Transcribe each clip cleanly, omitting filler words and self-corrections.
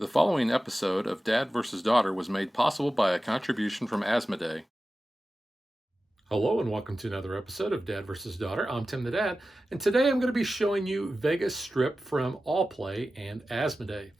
The following episode of Dad vs. Daughter was made possible by a contribution from Asmodee. Hello and welcome to another episode of Dad vs. Daughter. I'm Tim the Dad, and today I'm going to be showing you Vegas Strip from Allplay and Asmodee.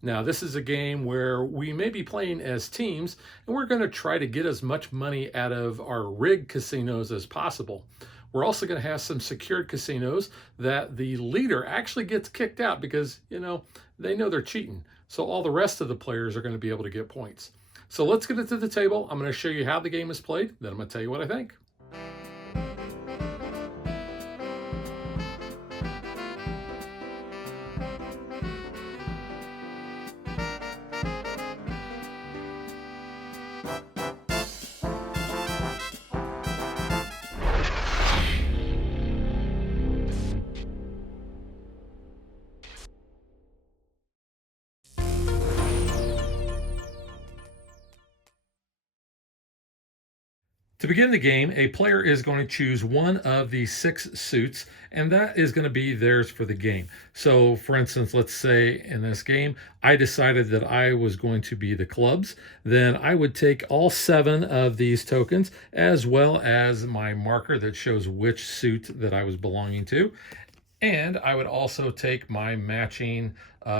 Now, this is a game where we may be playing as teams, and we're going to try to get as much money out of our rigged casinos as possible. We're also going to have some secured casinos that the leader actually gets kicked out because, they know they're cheating. So all the rest of the players are going to be able to get points. So let's get it to the table. I'm going to show you how the game is played. Then I'm going to tell you what I think. To begin the game, a player is going to choose one of the 6 suits, and that is going to be theirs for the game. So, for instance, let's say in this game, I decided that I was going to be the clubs. Then I would take all 7 of these tokens, as well as my marker that shows which suit that I was belonging to. And I would also take my matching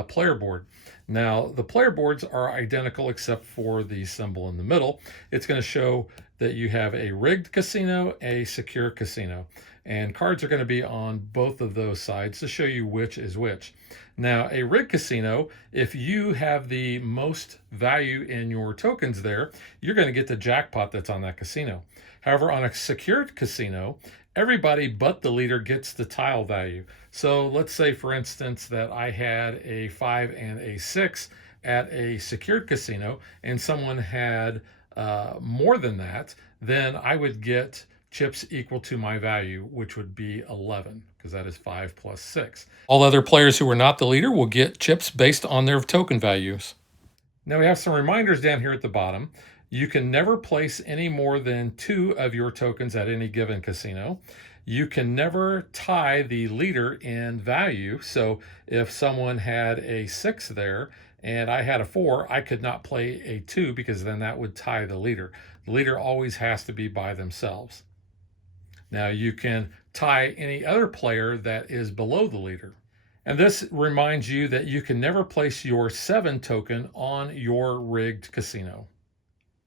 player board. Now, the player boards are identical except for the symbol in the middle. It's going to show that you have a rigged casino, a secure casino. And cards are going to be on both of those sides to show you which is which. Now, a rigged casino, if you have the most value in your tokens there, you're going to get the jackpot that's on that casino. However, on a secured casino, everybody but the leader gets the tile value. So let's say, for instance, that I had a 5 and a 6 at a secured casino, and someone had more than that, then I would get chips equal to my value, which would be 11, because that is 5 plus 6. All other players who are not the leader will get chips based on their token values. Now we have some reminders down here at the bottom. You can never place any more than 2 of your tokens at any given casino. You can never tie the leader in value. So if someone had a 6 there and I had a 4, I could not play a 2 because then that would tie the leader. The leader always has to be by themselves. Now you can tie any other player that is below the leader. And this reminds you that you can never place your 7 token on your rigged casino.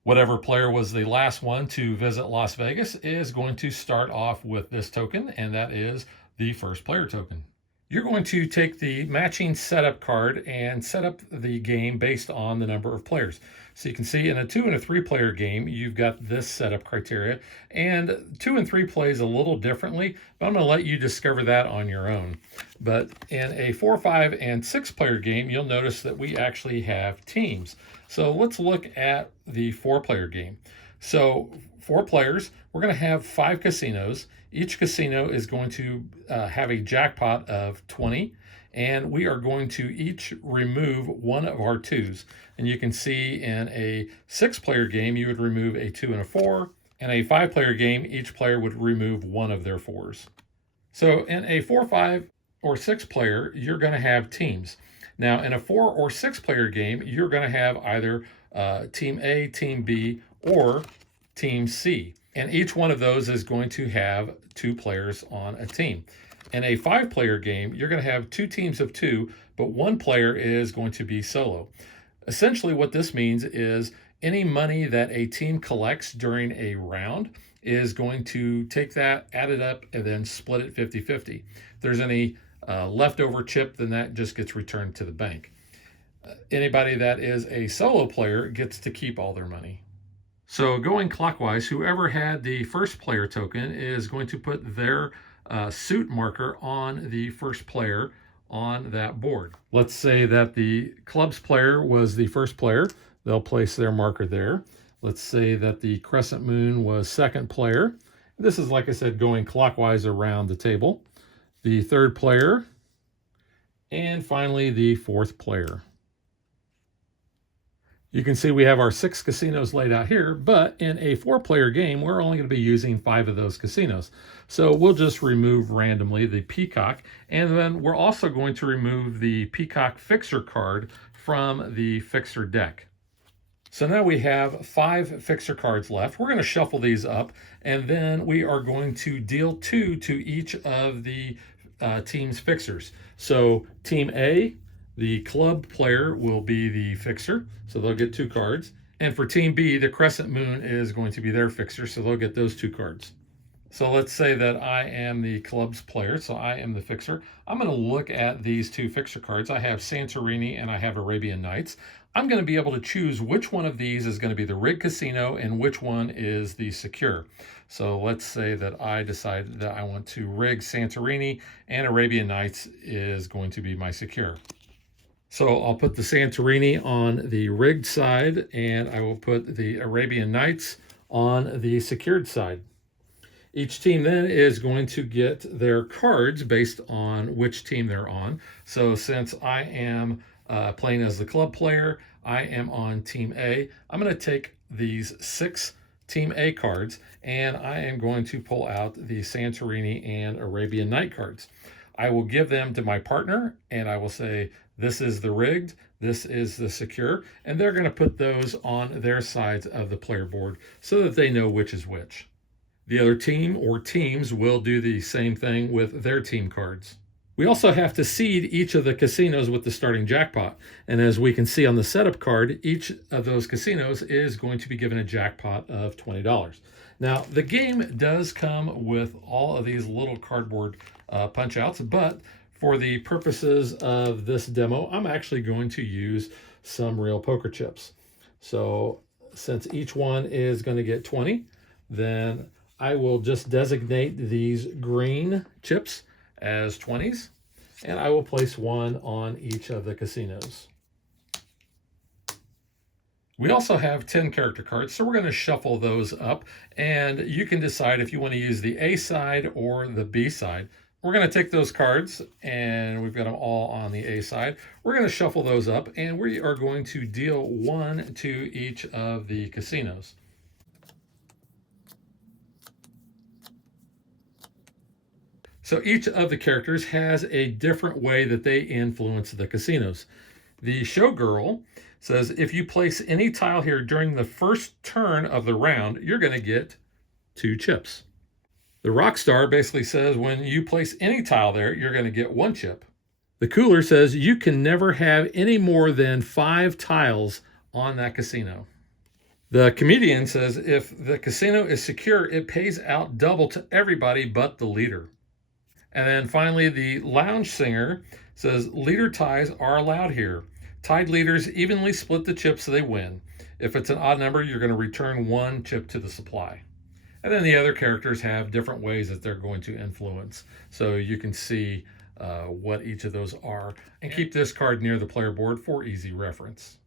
Whatever player was the last one to visit Las Vegas is going to start off with this token, and that is the first player token. You're going to take the matching setup card and set up the game based on the number of players. So you can see in a 2 and a 3 player game, you've got this setup criteria, and 2 and 3 plays a little differently, but I'm going to let you discover that on your own. But in a 4, 5, and 6 player game, you'll notice that we actually have teams. So let's look at the 4 player game. So 4 players, we're going to have 5 casinos. Each casino is going to have a jackpot of 20, and we are going to each remove one of our 2s. And you can see in a 6 player game, you would remove a 2 and a 4. In a 5 player game, each player would remove one of their 4s. So in a 4, 5, or 6 player, you're going to have teams. Now, in a 4 or 6 player game, you're going to have either Team A, Team B, or Team C. And each one of those is going to have 2 players on a team. In a 5 player game, you're going to have 2 teams of 2, but 1 player is going to be solo. Essentially, what this means is any money that a team collects during a round is going to take that, add it up, and then split it 50-50. If there's any leftover chip, then that just gets returned to the bank. Anybody that is a solo player gets to keep all their money. So going clockwise, whoever had the first player token is going to put their suit marker on the first player on that board. Let's say that the clubs player was the first player. They'll place their marker there. Let's say that the crescent moon was second player. This is, like I said, going clockwise around the table. The third player, and finally the 4th player. You can see we have our 6 casinos laid out here, but in a 4-player game, we're only going to be using 5 of those casinos. So we'll just remove randomly the Peacock, and then we're also going to remove the Peacock Fixer card from the fixer deck. So now we have 5 fixer cards left. We're going to shuffle these up, and then we are going to deal 2 to each of the team's fixers. So Team A, the club player, will be the fixer, so they'll get 2 cards. And for Team B, the crescent moon is going to be their fixer, so they'll get those 2 cards. So let's say that I am the club's player, so I am the fixer. I'm going to look at these 2 fixer cards. I have Santorini and I have Arabian Nights. I'm going to be able to choose which one of these is going to be the rigged casino and which one is the secure. So let's say that I decide that I want to rig Santorini and Arabian Nights is going to be my secure. So I'll put the Santorini on the rigged side and I will put the Arabian Nights on the secured side. Each team then is going to get their cards based on which team they're on. So since I am playing as the club player, I am on Team A. I'm going to take these 6 Team A cards and I am going to pull out the Santorini and Arabian Night cards. I will give them to my partner and I will say, this is the rigged, this is the secure, and they're going to put those on their sides of the player board so that they know which is which. The other team or teams will do the same thing with their team cards. We also have to seed each of the casinos with the starting jackpot. And as we can see on the setup card, each of those casinos is going to be given a jackpot of $20. Now, the game does come with all of these little cardboard punch outs, but for the purposes of this demo, I'm actually going to use some real poker chips. So since each one is going to get 20, then I will just designate these green chips as 20s, and I will place one on each of the casinos. We also have 10 character cards, so we're going to shuffle those up, and you can decide if you want to use the A side or the B side. We're going to take those cards, and we've got them all on the A side. We're going to shuffle those up, and we are going to deal 1 to each of the casinos. So each of the characters has a different way that they influence the casinos. The showgirl says, if you place any tile here during the first turn of the round, you're going to get 2 chips. The rock star basically says, when you place any tile there, you're going to get 1 chip. The cooler says, you can never have any more than 5 tiles on that casino. The comedian says, if the casino is secure, it pays out double to everybody but the leader. And then finally, the lounge singer says, leader ties are allowed here. Tied leaders evenly split the chips so they win. If it's an odd number, you're going to return 1 chip to the supply. And then the other characters have different ways that they're going to influence. So you can see what each of those are. And keep this card near the player board for easy reference.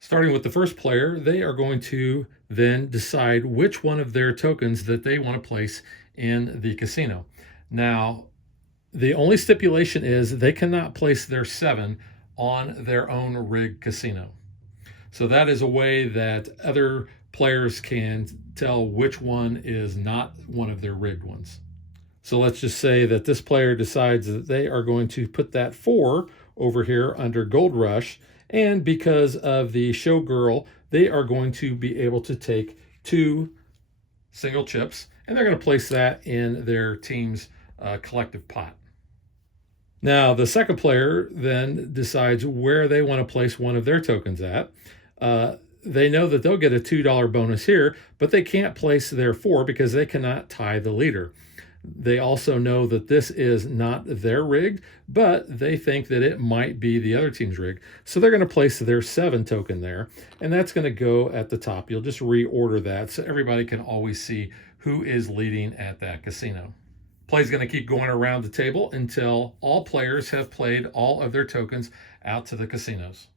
Starting with the first player, they are going to then decide which one of their tokens that they want to place in the casino. Now, the only stipulation is they cannot place their 7 on their own rigged casino. So that is a way that other players can tell which one is not one of their rigged ones. So let's just say that this player decides that they are going to put that 4 over here under Gold Rush, and because of the showgirl, they are going to be able to take 2 single chips, and they're going to place that in their team's collective pot. Now, the second player then decides where they want to place one of their tokens at. They know that they'll get a $2 bonus here, but they can't place their 4 because they cannot tie the leader. They also know that this is not their rigged, but they think that it might be the other team's rigged. So they're going to place their 7 token there, and that's going to go at the top. You'll just reorder that so everybody can always see who is leading at that casino. Play is going to keep going around the table until all players have played all of their tokens out to the casinos.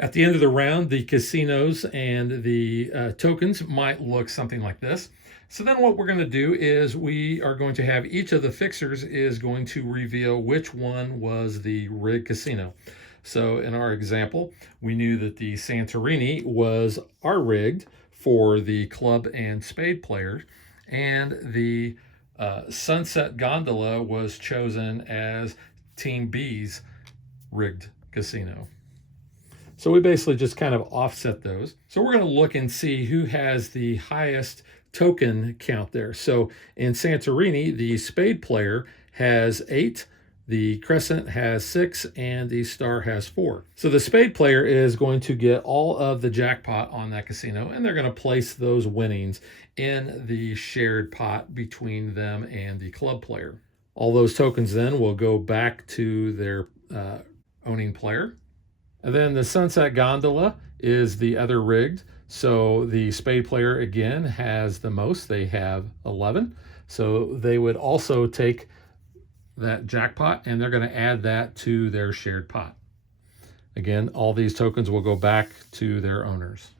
At the end of the round, the casinos and the tokens might look something like this. So then what we're going to do is we are going to have each of the fixers is going to reveal which one was the rigged casino. So in our example, we knew that the Santorini was our rigged for the club and spade players, and the Sunset Gondola was chosen as Team B's rigged casino. So we basically just kind of offset those. So we're going to look and see who has the highest token count there. So in Santorini, the spade player has 8, the crescent has 6, and the star has 4. So the spade player is going to get all of the jackpot on that casino, and they're going to place those winnings in the shared pot between them and the club player. All those tokens then will go back to their owning player. And then the Sunset Gondola is the other rigged. So the spade player again has the most. They have 11. So they would also take that jackpot and they're going to add that to their shared pot. Again, all these tokens will go back to their owners.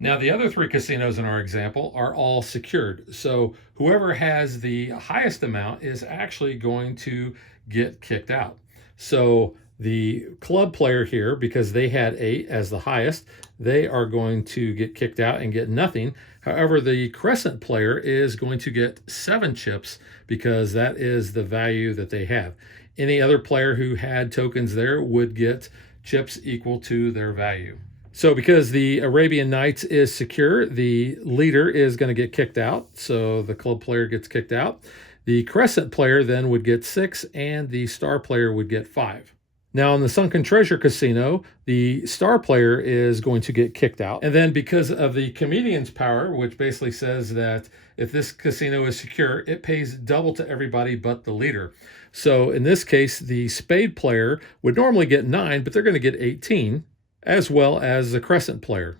Now, the other 3 casinos in our example are all secured. So whoever has the highest amount is actually going to get kicked out. So the club player here, because they had 8 as the highest, they are going to get kicked out and get nothing. However, the crescent player is going to get 7 chips because that is the value that they have. Any other player who had tokens there would get chips equal to their value. So because the Arabian Nights is secure, the leader is going to get kicked out. So the club player gets kicked out. The crescent player then would get 6 and the star player would get 5. Now, in the Sunken Treasure Casino, the star player is going to get kicked out. And then because of the comedian's power, which basically says that if this casino is secure, it pays double to everybody but the leader. So in this case, the spade player would normally get 9, but they're going to get 18, as well as the crescent player.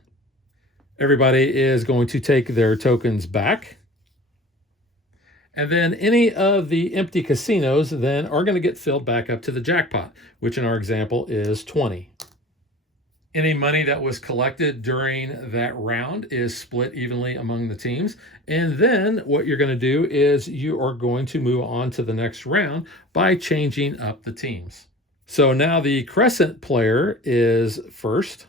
Everybody is going to take their tokens back. And then any of the empty casinos then are going to get filled back up to the jackpot, which in our example is 20. Any money that was collected during that round is split evenly among the teams. And then what you're going to do is you are going to move on to the next round by changing up the teams. So now the crescent player is first.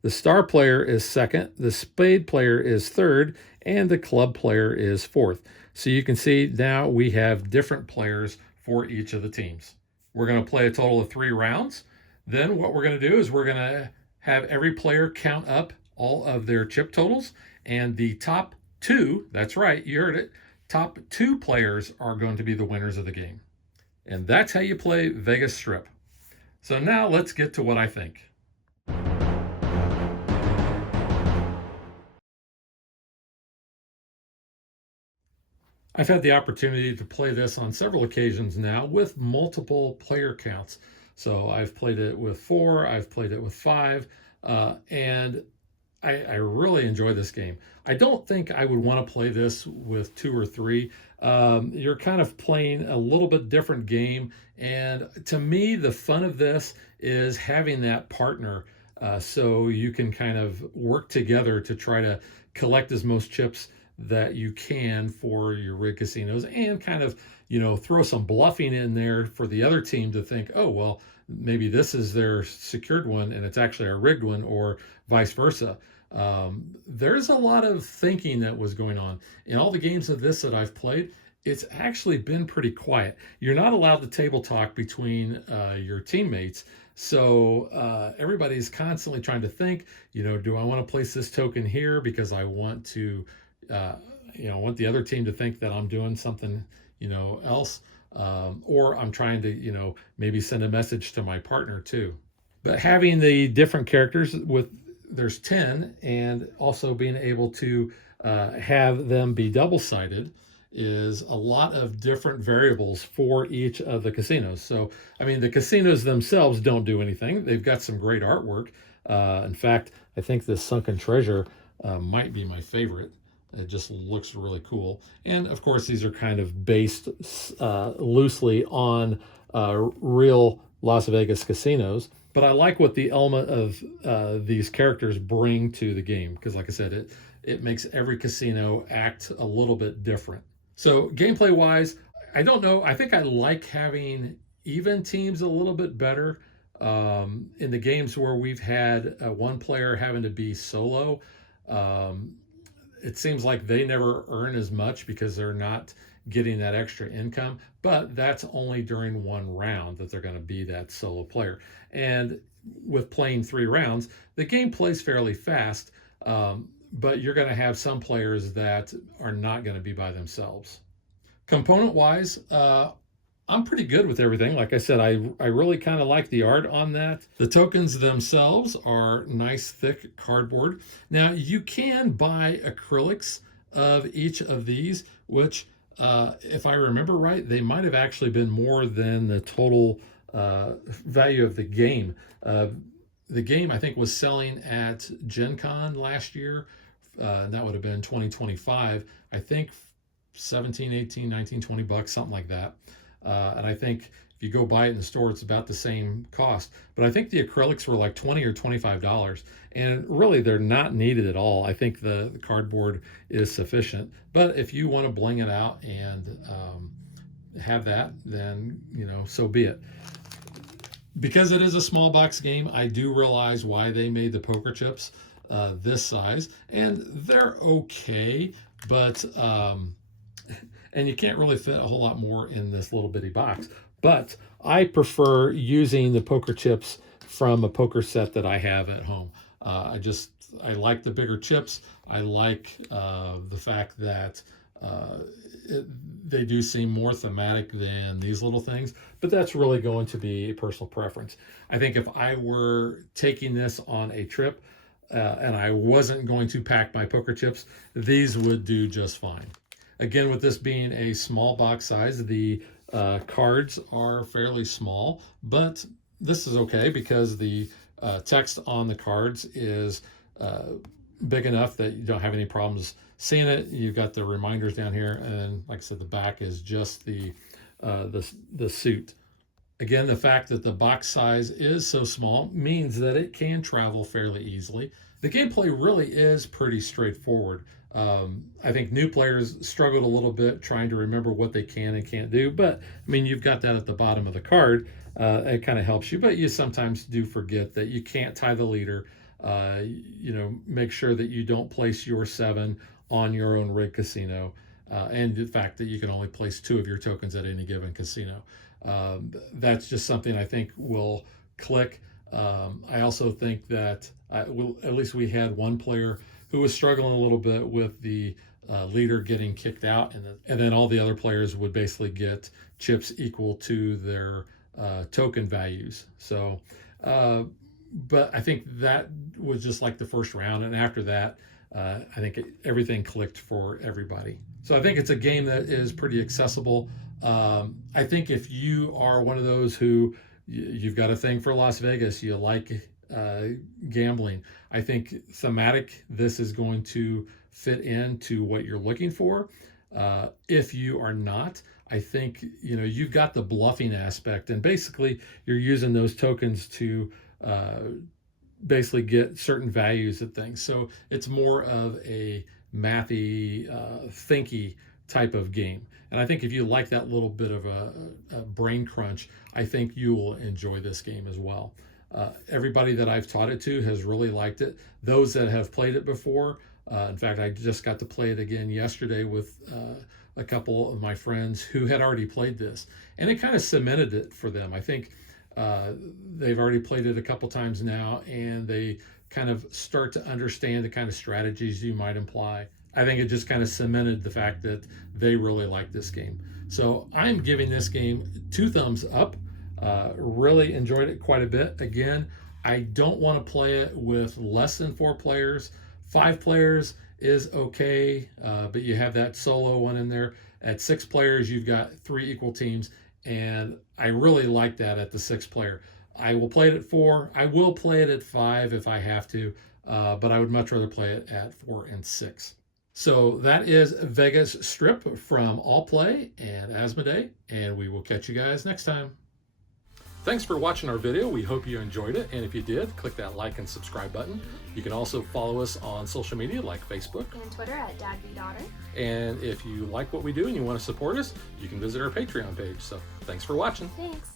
The star player is second. The spade player is third. And the club player is fourth. So you can see now we have different players for each of the teams. We're going to play a total of 3 rounds. Then what we're going to do is we're going to have every player count up all of their chip totals. And the top 2, that's right, you heard it, top 2 players are going to be the winners of the game. And that's how you play Vegas Strip. So now let's get to what I think. I've had the opportunity to play this on several occasions now with multiple player counts. So I've played it with 4, I've played it with 5, and I really enjoy this game. I don't think I would want to play this with 2 or 3. You're kind of playing a little bit different game, and to me, the fun of this is having that partner so you can kind of work together to try to collect as most chips that you can for your rig casinos and kind of, throw some bluffing in there for the other team to think, oh, well, maybe this is their secured one and it's actually a rigged one, or vice versa. There's a lot of thinking that was going on. In all the games of this that I've played, it's actually been pretty quiet. You're not allowed to table talk between your teammates. So everybody's constantly trying to think, do I want to place this token here because I want to want the other team to think that I'm doing something, else, or I'm trying to, maybe send a message to my partner too. But having the different characters there's 10, and also being able to have them be double-sided is a lot of different variables for each of the casinos. So, I mean, the casinos themselves don't do anything. They've got some great artwork. In fact, I think this Sunken Treasure might be my favorite. It just looks really cool. And of course, these are kind of based loosely on real Las Vegas casinos. But I like what the element of these characters bring to the game, because like I said, it makes every casino act a little bit different. So gameplay wise, I don't know. I think I like having even teams a little bit better. In the games where we've had one player having to be solo, it seems like they never earn as much because they're not getting that extra income, but that's only during one round that they're going to be that solo player. And with playing 3 rounds, the game plays fairly fast, but you're going to have some players that are not going to be by themselves. Component wise, I'm pretty good with everything. Like I said, I really kind of like the art on that. The tokens themselves are nice, thick cardboard. Now, you can buy acrylics of each of these, which, if I remember right, they might have actually been more than the total value of the game. The game, I think, was selling at Gen Con last year. And that would have been 2025. I think 17, 18, 19, 20 bucks, something like that. And I think if you go buy it in the store, it's about the same cost. But I think the acrylics were like $20 or $25. And really, they're not needed at all. I think the cardboard is sufficient. But if you want to bling it out and have that, then, so be it. Because it is a small box game, I do realize why they made the poker chips this size. And they're okay, but... and you can't really fit a whole lot more in this little bitty box. But I prefer using the poker chips from a poker set that I have at home. I like the bigger chips. I like the fact that they do seem more thematic than these little things, but that's really going to be a personal preference. I think if I were taking this on a trip and I wasn't going to pack my poker chips, these would do just fine. Again, with this being a small box size, the cards are fairly small, but this is okay because the text on the cards is big enough that you don't have any problems seeing it. You've got the reminders down here, and like I said, the back is just the suit. Again, the fact that the box size is so small means that it can travel fairly easily. The gameplay really is pretty straightforward. I think new players struggled a little bit trying to remember what they can and can't do, but I mean, you've got that at the bottom of the card. It kind of helps you, but you sometimes do forget that you can't tie the leader. Make sure that you don't place your 7 on your own rig casino, and the fact that you can only place 2 of your tokens at any given casino. That's just something I think will click. I also think that at least we had one player who was struggling a little bit with the leader getting kicked out, and then all the other players would basically get chips equal to their token values. So, but I think that was just like the first round, and after that, I think everything clicked for everybody. So I think it's a game that is pretty accessible. I think if you are one of those who you've got a thing for Las Vegas, you like gambling, I think thematic, this is going to fit into what you're looking for. If you are not, I think you've got the bluffing aspect, and basically you're using those tokens to basically get certain values of things. So it's more of a mathy, thinky type of game. And I think if you like that little bit of a brain crunch, I think you will enjoy this game as well. Everybody that I've taught it to has really liked it. Those that have played it before, in fact, I just got to play it again yesterday with a couple of my friends who had already played this, and it kind of cemented it for them. I think they've already played it a couple times now, and they kind of start to understand the kind of strategies you might employ. I think it just kind of cemented the fact that they really like this game. So I'm giving this game 2 thumbs up. Really enjoyed it quite a bit. Again, I don't want to play it with less than 4 players. 5 players is okay, but you have that solo one in there. At 6 players, you've got 3 equal teams, and I really like that at the 6 player. I will play it at 4. I will play it at 5 if I have to, but I would much rather play it at 4 and 6. So that is Vegas Strip from All Play and Asmodee, and we will catch you guys next time. Thanks for watching our video. We hope you enjoyed it, and if you did, click that like and subscribe button. You can also follow us on social media like Facebook and Twitter at DadBeDaughter. And if you like what we do and you want to support us, you can visit our Patreon page. So thanks for watching. Thanks.